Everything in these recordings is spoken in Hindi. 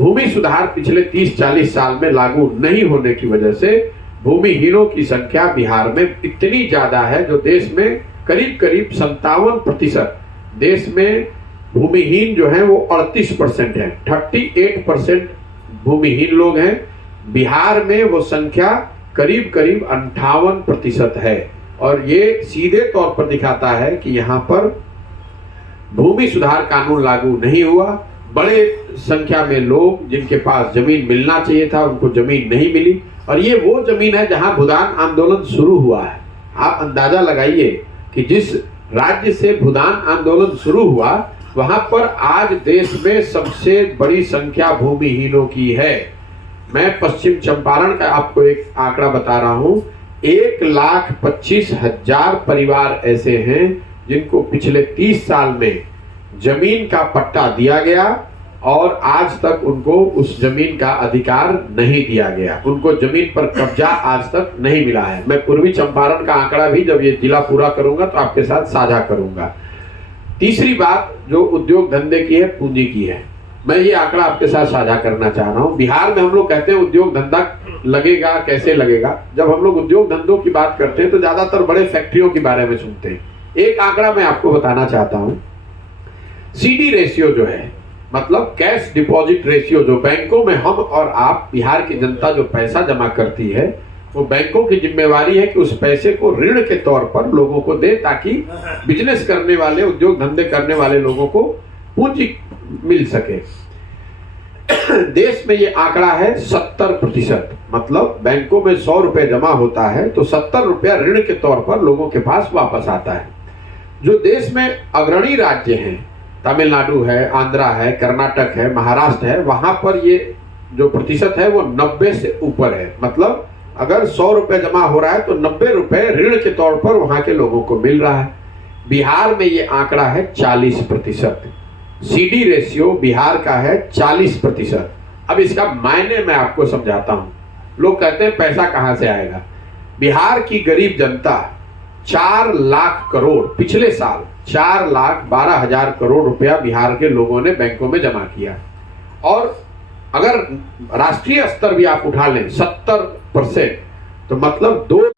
भूमि सुधार पिछले 30-40 साल में लागू नहीं होने की वजह से भूमिहीनों की संख्या बिहार में इतनी ज्यादा है, जो देश में करीब करीब 57% देश में भूमिहीन जो है वो 38% है। 38% भूमिहीन लोग हैं। बिहार में वो संख्या करीब करीब 58% है। और ये सीधे तौर पर दिखाता है कि यहाँ पर भूमि सुधार कानून लागू नहीं हुआ। बड़े संख्या में लोग जिनके पास जमीन मिलना चाहिए था, उनको जमीन नहीं मिली। और ये वो जमीन है जहां भूदान आंदोलन शुरू हुआ है। आप अंदाजा लगाइए कि जिस राज्य से भूदान आंदोलन शुरू हुआ, वहां पर आज देश में सबसे बड़ी संख्या भूमिहीनों की है। मैं पश्चिम चंपारण का आपको एक आंकड़ा बता रहा हूं। 1,25,000 परिवार ऐसे हैं जिनको पिछले 30 साल में जमीन का पट्टा दिया गया और आज तक उनको उस जमीन का अधिकार नहीं दिया गया। उनको जमीन पर कब्जा आज तक नहीं मिला है। मैं पूर्वी चंपारण का आंकड़ा भी जब ये जिला पूरा करूंगा तो आपके साथ साझा करूंगा। तीसरी बात जो उद्योग धंधे की है, पूंजी की है, मैं ये आंकड़ा आपके साथ साझा करना चाह रहा हूं। बिहार में हम लोग कहते हैं उद्योग धंधा लगेगा, कैसे लगेगा? जब हम लोग उद्योग धंधों की बात करते हैं तो ज्यादातर बड़े फैक्ट्रियों के बारे में सुनते हैं। एक आंकड़ा मैं आपको बताना चाहता हूं। सीडी रेशियो जो है, मतलब कैश डिपॉजिट रेशियो, जो बैंकों में हम और आप बिहार की जनता जो पैसा जमा करती है, वो बैंकों की जिम्मेवारी है कि उस पैसे को ऋण के तौर पर लोगों को दे, ताकि बिजनेस करने वाले, उद्योग धंधे करने वाले लोगों को पूंजी मिल सके। देश में ये आंकड़ा है 70%। मतलब बैंकों में 100 रुपए जमा होता है तो 70 रुपया ऋण के तौर पर लोगों के पास वापस आता है। जो देश में अग्रणी राज्य हैं, तमिलनाडु है, आंध्रा है, कर्नाटक है, महाराष्ट्र है, वहां पर ये जो प्रतिशत है वो 90 से ऊपर है। मतलब अगर 100 रुपए जमा हो रहा है तो 90 रुपए ऋण के तौर पर वहां के लोगों को मिल रहा है। बिहार में ये आंकड़ा है 40%। सीडी रेशियो बिहार का है 40%। अब इसका मायने मैं आपको समझाता हूं। लोग कहते हैं पैसा कहां से आएगा। बिहार की गरीब जनता 4 लाख करोड़, पिछले साल 4,12,000 करोड़ रुपया बिहार के लोगों ने बैंकों में जमा किया। और अगर राष्ट्रीय स्तर भी आप उठा लें 70%, तो मतलब 2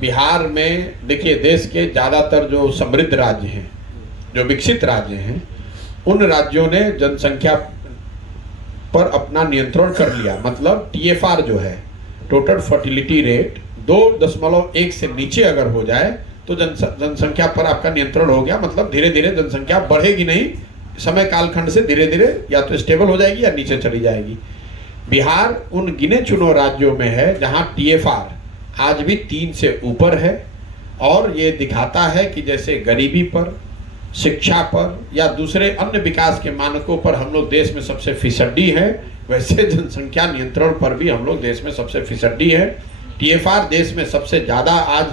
बिहार में देखिए, देश के ज्यादातर जो समृद्ध राज्य हैं, जो विकसित राज्य हैं, उन राज्यों ने जनसंख्या पर अपना नियंत्रण कर लिया। मतलब टीएफआर जो है, टोटल फर्टिलिटी रेट, 2.1 से नीचे अगर हो जाए तो जनसंख्या पर आपका नियंत्रण हो गया। मतलब धीरे धीरे जनसंख्या बढ़ेगी नहीं, समय कालखंड से धीरे धीरे या तो स्टेबल हो जाएगी या नीचे चली जाएगी। बिहार उन गिने चुने राज्यों में है जहां टीएफआर आज भी 3 से ऊपर है। और ये दिखाता है कि जैसे गरीबी पर, शिक्षा पर या दूसरे अन्य विकास के मानकों पर हम लोग देश में सबसे फिसड्डी है, वैसे जनसंख्या नियंत्रण पर भी हम लोग देश में सबसे फिसड्डी है। टीएफआर देश में सबसे ज़्यादा आज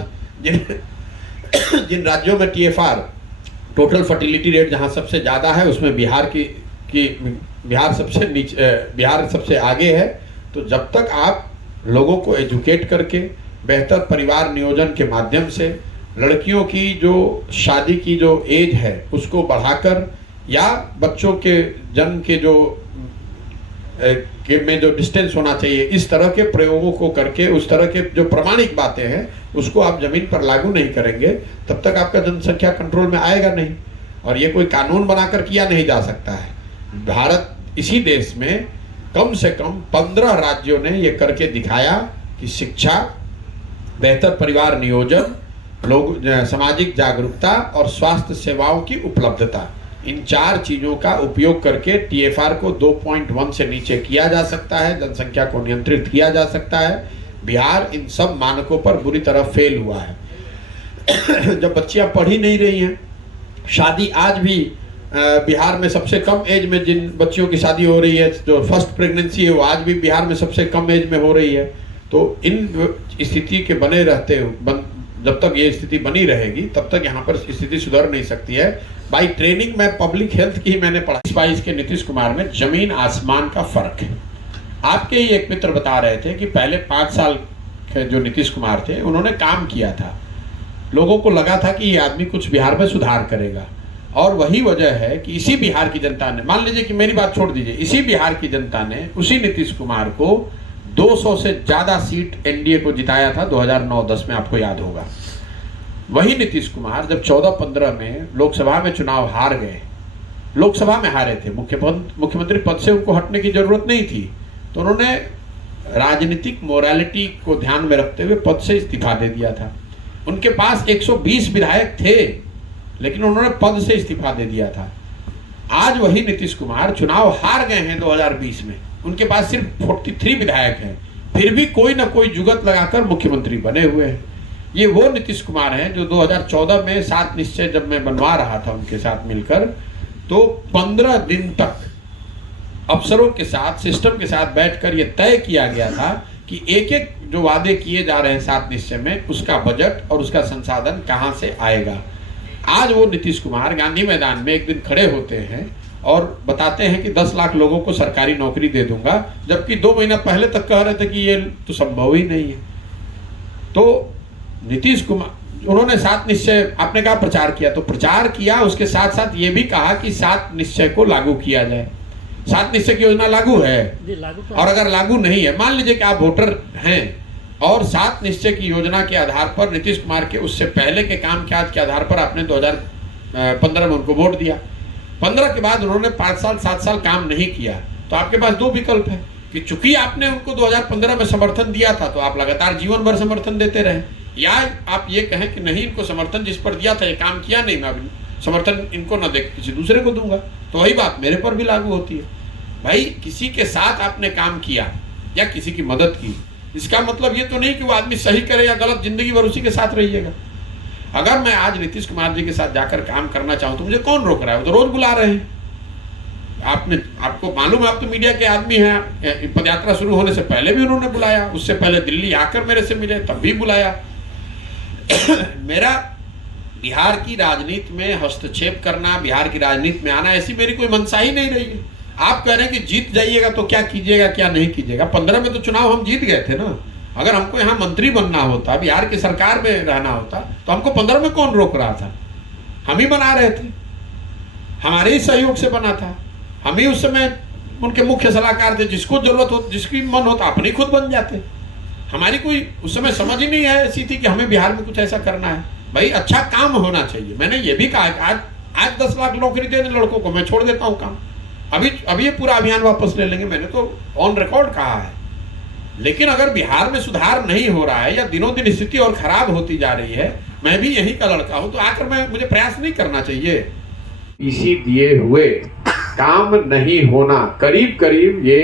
जिन राज्यों में टीएफआर, टोटल फर्टिलिटी रेट जहां सबसे ज़्यादा है, उसमें बिहार सबसे नीचे, बिहार सबसे आगे है। तो जब तक आप लोगों को एजुकेट करके, बेहतर परिवार नियोजन के माध्यम से, लड़कियों की जो शादी की जो एज है उसको बढ़ाकर, या बच्चों के जन्म के जो में जो डिस्टेंस होना चाहिए, इस तरह के प्रयोगों को करके, उस तरह के जो प्रमाणिक बातें हैं उसको आप जमीन पर लागू नहीं करेंगे, तब तक आपका जनसंख्या कंट्रोल में आएगा नहीं। और ये कोई कानून बनाकर किया नहीं जा सकता है। भारत, इसी देश में कम से कम 15 राज्यों ने ये करके दिखाया कि शिक्षा, बेहतर परिवार नियोजन, लोग सामाजिक जागरूकता और स्वास्थ्य सेवाओं की उपलब्धता, इन 4 चीज़ों का उपयोग करके टीएफआर को 2.1 से नीचे किया जा सकता है, जनसंख्या को नियंत्रित किया जा सकता है। बिहार इन सब मानकों पर बुरी तरह फेल हुआ है। जब बच्चियां पढ़ ही नहीं रही हैं, शादी आज भी बिहार में सबसे कम एज में जिन बच्चियों की शादी हो रही है, जो फर्स्ट प्रेगनेंसी है, वो आज भी बिहार में सबसे कम एज में हो रही है। तो इन स्थिति के बने रहते जब तक ये स्थिति बनी रहेगी तब तक यहाँ पर स्थिति सुधर नहीं सकती है। बाई ट्रेनिंग में पब्लिक हेल्थ की मैंने पढ़ा। 22 के नीतीश कुमार में जमीन आसमान का फर्क है। आपके ही एक मित्र बता रहे थे कि पहले 5 साल के जो नीतीश कुमार थे उन्होंने काम किया था, लोगों को लगा था कि ये आदमी कुछ बिहार में सुधार करेगा, और वही वजह है कि इसी बिहार की जनता ने, मान लीजिए कि मेरी बात छोड़ दीजिए, इसी बिहार की जनता ने उसी नीतीश कुमार को 200 से ज्यादा सीट एनडीए को जिताया था 2009-10 में, आपको याद होगा। वही नीतीश कुमार जब 14-15 में लोकसभा में चुनाव हार गए, लोकसभा में हारे थे, मुख्यमंत्री पद से उनको हटने की जरूरत नहीं थी, तो उन्होंने राजनीतिक मोरालिटी को ध्यान में रखते हुए पद से इस्तीफा दे दिया था। उनके पास 120 विधायक थे लेकिन उन्होंने पद से इस्तीफा दे दिया था। आज वही नीतीश कुमार चुनाव हार गए हैं 2020 में, उनके पास सिर्फ 43 विधायक हैं, फिर भी कोई ना कोई जुगत लगाकर मुख्यमंत्री बने हुए हैं। ये वो नीतीश कुमार हैं जो 2014 में 7 निश्चय जब मैं बनवा रहा था उनके साथ मिलकर, तो 15 दिन तक अफसरों के साथ, सिस्टम के साथ बैठकर ये तय किया गया था कि एक एक जो वादे किए जा रहे हैं 7 निश्चय में, उसका बजट और उसका संसाधन कहां से आएगा। आज वो नीतीश कुमार गांधी मैदान में एक दिन खड़े होते हैं और बताते हैं कि 10 लाख लोगों को सरकारी नौकरी दे दूंगा, जबकि 2 महीना पहले तक कह रहे थे कि ये तो संभव ही नहीं है। तो नीतीश कुमार, उन्होंने 7 निश्चय, आपने कहा प्रचार किया, तो प्रचार किया, उसके साथ साथ ये भी कहा कि 7 निश्चय को लागू किया जाए। 7 निश्चय की योजना लागू है जी, लागू तो और अगर लागू नहीं है, मान लीजिए कि आप वोटर हैं और 7 निश्चय की योजना के आधार पर नीतीश कुमार के उससे पहले के काम काज के आधार पर आपने 2015 में उनको वोट दिया, 15 के बाद उन्होंने 5 साल 7 साल काम नहीं किया, तो आपके पास 2 विकल्प है कि चूंकि आपने उनको 2015 में समर्थन दिया था तो आप लगातार जीवन भर समर्थन देते रहे, या आप ये कहें कि नहीं, इनको समर्थन जिस पर दिया था ये काम किया नहीं, मैं समर्थन इनको न देख किसी दूसरे को दूंगा। तो वही बात मेरे पर भी लागू होती है। भाई, किसी के साथ आपने काम किया या किसी की मदद की, इसका मतलब ये तो नहीं कि वो आदमी सही करे या गलत, जिंदगी भर उसी के साथ रहिएगा। अगर मैं आज नीतीश कुमार जी के साथ जाकर काम करना चाहूं तो मुझे कौन रोक रहा है? वो तो रोज बुला रहे हैं। आपको मालूम है, आप तो मीडिया के आदमी हैं, पदयात्रा शुरू होने से पहले भी उन्होंने बुलाया, उससे पहले दिल्ली आकर मेरे से मिले तब भी बुलाया। मेरा बिहार की राजनीति में हस्तक्षेप करना, बिहार की राजनीति में आना, ऐसी मेरी कोई मंशा ही नहीं रही है। आप कह रहे हैं कि जीत जाइएगा तो क्या कीजिएगा क्या नहीं कीजिएगा। 15 में तो चुनाव हम जीत गए थे ना। अगर हमको यहाँ मंत्री बनना होता, बिहार की सरकार में रहना होता, तो हमको 15 में कौन रोक रहा था? हम ही बना रहे थे, हमारे ही सहयोग से बना था, हम ही उस समय उनके मुख्य सलाहकार थे। जिसको जरूरत हो, जिसकी मन होता, अपने खुद बन जाते। हमारी कोई उस समय समझ ही नहीं है ऐसी थी कि हमें बिहार में कुछ ऐसा करना है। भाई, अच्छा काम होना चाहिए। मैंने ये भी कहा कि आज 10 लाख नौकरी दे दें लड़कों को, मैं छोड़ देता हूँ काम, अभी ये पूरा अभियान वापस ले लेंगे, मैंने तो ऑन रिकॉर्ड कहा है। लेकिन अगर बिहार में सुधार नहीं हो रहा है या दिनों दिन स्थिति और खराब होती जा रही है, मैं भी यही का लड़का हूं, तो आकर मुझे प्रयास नहीं करना चाहिए। इसी दिए हुए काम नहीं होना, करीब करीब ये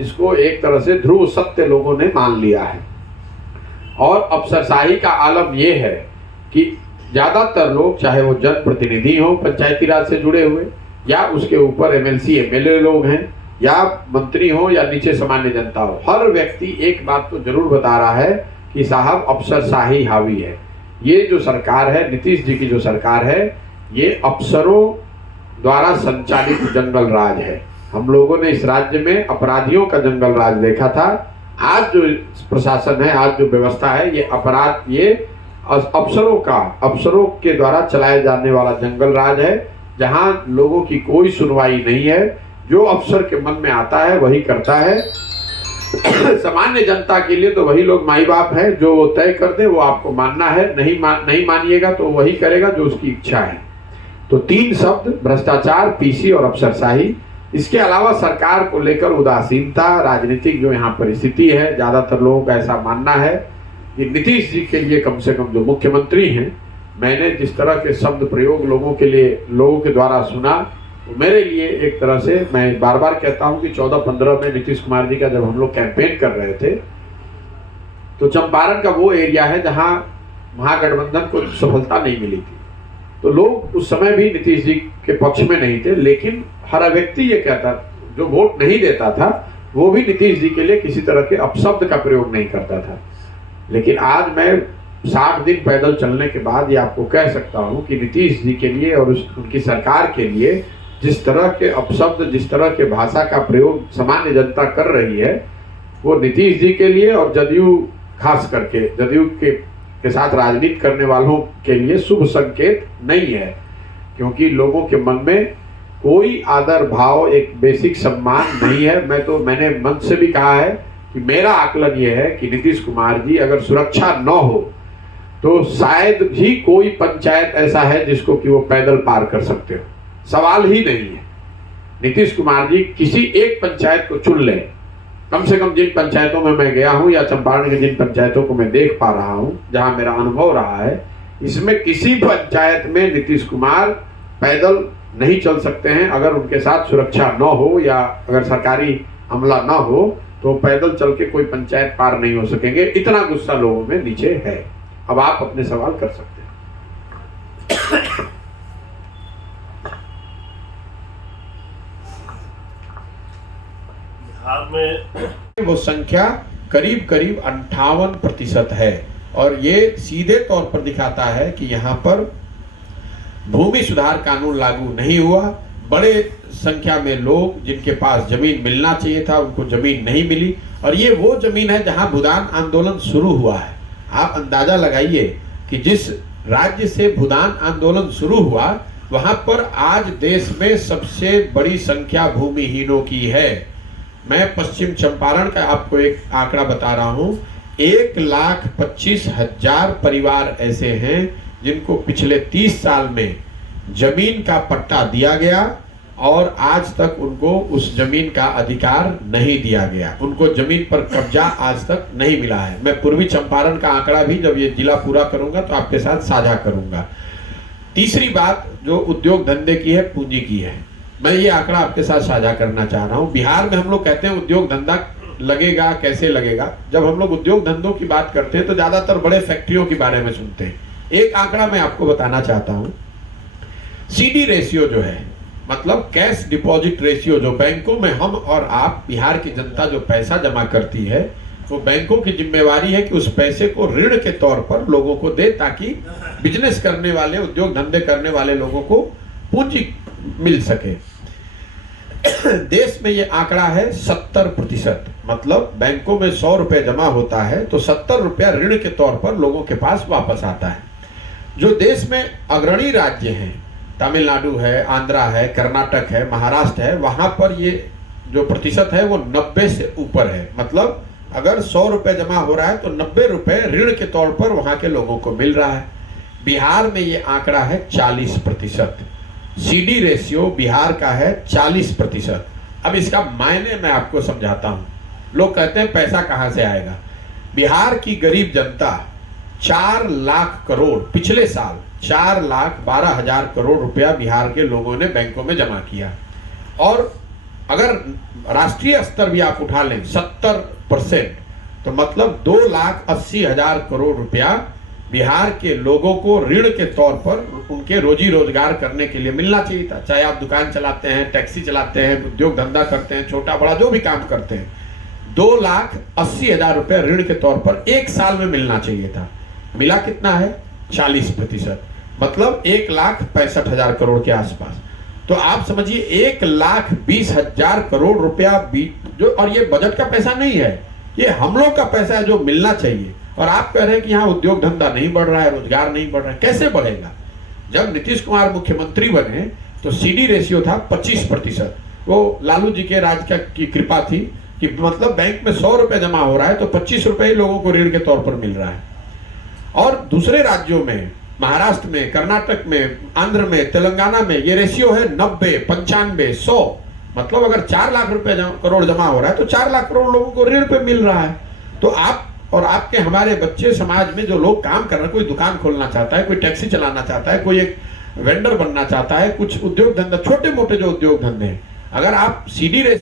इसको एक तरह से ध्रुव सत्य लोगों ने मान लिया है। और अफसरशाही का आलम ये है कि ज्यादातर लोग, चाहे वो जनप्रतिनिधि हो पंचायती राज से जुड़े हुए, या उसके ऊपर एमएलसी एमएलए लोग हैं, या मंत्री हो या नीचे सामान्य जनता हो, हर व्यक्ति एक बात तो जरूर बता रहा है कि साहब अफसरशाही हावी है। ये जो सरकार है, नीतीश जी की जो सरकार है, ये अफसरों द्वारा संचालित जंगल राज है। हम लोगों ने इस राज्य में अपराधियों का जंगल राज देखा था। आज जो प्रशासन है, आज जो व्यवस्था है, ये अफसरों के द्वारा चलाए जाने वाला जंगल राज है, जहां लोगों की कोई सुनवाई नहीं है। जो अफसर के मन में आता है वही करता है। सामान्य जनता के लिए तो वही लोग माई बाप है, जो वो तय कर दे वो आपको मानना है, नहीं मानिएगा तो वही करेगा जो उसकी इच्छा है। तो 3 शब्द, भ्रष्टाचार, पीसी और अफसरशाही। इसके अलावा सरकार को लेकर उदासीनता, राजनीतिक जो यहाँ परिस्थिति है, ज्यादातर लोगों का ऐसा मानना है। ये नीतीश जी के लिए, कम से कम जो मुख्यमंत्री हैं, मैंने जिस तरह के शब्द प्रयोग लोगों के द्वारा सुना, तो मेरे लिए एक तरह से, मैं बार बार कहता हूं कि 14-15 में नीतीश कुमार जी का जब हम लोग कैंपेन कर रहे थे, तो चंपारण का वो एरिया है जहां महागठबंधन को सफलता नहीं मिली थी। तो लोग उस समय भी नीतीश जी के पक्ष में नहीं थे, लेकिन हर व्यक्ति ये कहता, जो वोट नहीं देता था, वो भी नीतीश जी के लिए किसी तरह के अपशब्द का प्रयोग नहीं करता था। लेकिन आज मैं 60 दिन पैदल चलने के बाद ये आपको कह सकता हूं कि नीतीश जी के लिए और उनकी सरकार के लिए जिस तरह के अपशब्द, जिस तरह के भाषा का प्रयोग सामान्य जनता कर रही है, वो नीतीश जी के लिए और जदयू, खास करके जदयू के साथ राजनीति करने वालों के लिए शुभ संकेत नहीं है। क्योंकि लोगों के मन में कोई आदर भाव, एक बेसिक सम्मान नहीं है। मैंने मंच से भी कहा है कि मेरा आकलन यह है कि नीतीश कुमार जी अगर सुरक्षा न हो तो शायद ही कोई पंचायत ऐसा है जिसको कि वो पैदल पार कर सकते हो, सवाल ही नहीं है। नीतीश कुमार जी किसी एक पंचायत को चुन लें, कम से कम जिन पंचायतों में मैं गया हूं या चंपारण के जिन पंचायतों को मैं देख पा रहा हूं, जहां मेरा अनुभव रहा है, इसमें किसी पंचायत में नीतीश कुमार पैदल नहीं चल सकते हैं। अगर उनके साथ सुरक्षा न हो या अगर सरकारी अमला न हो तो पैदल चल के कोई पंचायत पार नहीं हो सकेंगे। इतना गुस्सा लोगों में नीचे है। अब आप अपने सवाल कर सकते हैं। बिहार में वो संख्या करीब करीब 58% है और ये सीधे तौर पर दिखाता है कि यहाँ पर भूमि सुधार कानून लागू नहीं हुआ। बड़े संख्या में लोग जिनके पास जमीन मिलना चाहिए था उनको जमीन नहीं मिली, और ये वो जमीन है जहां भूदान आंदोलन शुरू हुआ है। आप अंदाजा लगाइए कि जिस राज्य से भूदान आंदोलन शुरू हुआ वहां पर आज देश में सबसे बड़ी संख्या भूमिहीनों की है। मैं पश्चिम चंपारण का आपको एक आंकड़ा बता रहा हूं, 1,25,000 परिवार ऐसे हैं जिनको पिछले 30 साल में जमीन का पट्टा दिया गया और आज तक उनको उस जमीन का अधिकार नहीं दिया गया, उनको जमीन पर कब्जा आज तक नहीं मिला है। मैं पूर्वी चंपारण का आंकड़ा भी जब ये जिला पूरा करूंगा तो आपके साथ साझा करूंगा। तीसरी बात जो उद्योग धंधे की है, पूंजी की है, मैं ये आंकड़ा आपके साथ साझा करना चाह रहा हूं। बिहार में हम लोग कहते हैं उद्योग धंधा लगेगा, कैसे लगेगा? जब हम लोग उद्योग धंधों की बात करते हैं तो ज्यादातर बड़े फैक्ट्रियों के बारे में सुनते हैं। एक आंकड़ा मैं आपको बताना चाहता हूं, सीडी रेशियो जो है, मतलब कैश डिपॉजिट रेशियो, जो बैंकों में हम और आप बिहार की जनता जो पैसा जमा करती है, वो बैंकों की जिम्मेवारी है कि उस पैसे को ऋण के तौर पर लोगों को दे ताकि बिजनेस करने वाले, उद्योग धंधे करने वाले लोगों को पूंजी मिल सके। देश में ये आंकड़ा है 70%, मतलब बैंकों में 100 रुपए जमा होता है तो 70 रुपया ऋण के तौर पर लोगों के पास वापस आता है। जो देश में अग्रणी राज्य हैं, तमिलनाडु है, आंध्रा है, कर्नाटक है, महाराष्ट्र है, वहां पर ये जो प्रतिशत है वो 90 से ऊपर है। मतलब अगर 100 रुपए जमा हो रहा है तो 90 रुपए ऋण के तौर पर वहां के लोगों को मिल रहा है। बिहार में ये आंकड़ा है 40%। सीडी रेशियो बिहार का है 40%। अब इसका मायने मैं आपको समझाता हूं। लोग कहते हैं पैसा कहां से आएगा। बिहार की गरीब जनता 4 लाख करोड़, पिछले साल 4,12,000 करोड़ रुपया बिहार के लोगों ने बैंकों में जमा किया, और अगर राष्ट्रीय स्तर भी आप उठा लें 70%, तो मतलब 2,80,000 करोड़ रुपया बिहार के लोगों को ऋण के तौर पर उनके रोजी रोजगार करने के लिए मिलना चाहिए था। चाहे आप दुकान चलाते हैं, टैक्सी चलाते हैं, उद्योग धंधा करते हैं, छोटा बड़ा जो भी काम करते हैं, 2,80,000 रुपया ऋण के तौर पर एक साल में मिलना चाहिए था। मिला कितना है? 40%, मतलब 1,65,000 करोड़ के आसपास। तो आप समझिए 1,20,000 करोड़ रुपया जो, और ये बजट का पैसा नहीं है, ये हम लोग का पैसा है जो मिलना चाहिए। और आप कह रहे हैं कि यहाँ उद्योग धंधा नहीं बढ़ रहा है, रोजगार नहीं बढ़ रहा है। कैसे बढ़ेगा? जब नीतीश कुमार मुख्यमंत्री बने तो सीडी रेशियो था 25%। वो लालू जी के राज की कृपा थी कि मतलब बैंक में 100 रुपए जमा हो रहा है तो 25 रुपए ही लोगों को ऋण के तौर पर मिल रहा है। और दूसरे राज्यों में, महाराष्ट्र में, कर्नाटक में, आंध्र में, तेलंगाना में ये रेशियो है 90, 95, 100। मतलब अगर 4 लाख रुपए करोड़ जमा हो रहा है तो 4 लाख करोड़ लोगों को ऋण पे मिल रहा है। तो आप और आपके हमारे बच्चे, समाज में जो लोग काम कर रहे हैं, कोई दुकान खोलना चाहता है, कोई टैक्सी चलाना चाहता है, कोई एक वेंडर बनना चाहता है, कुछ उद्योग धंधा, छोटे मोटे जो उद्योग धंधे हैं, अगर आप सीडी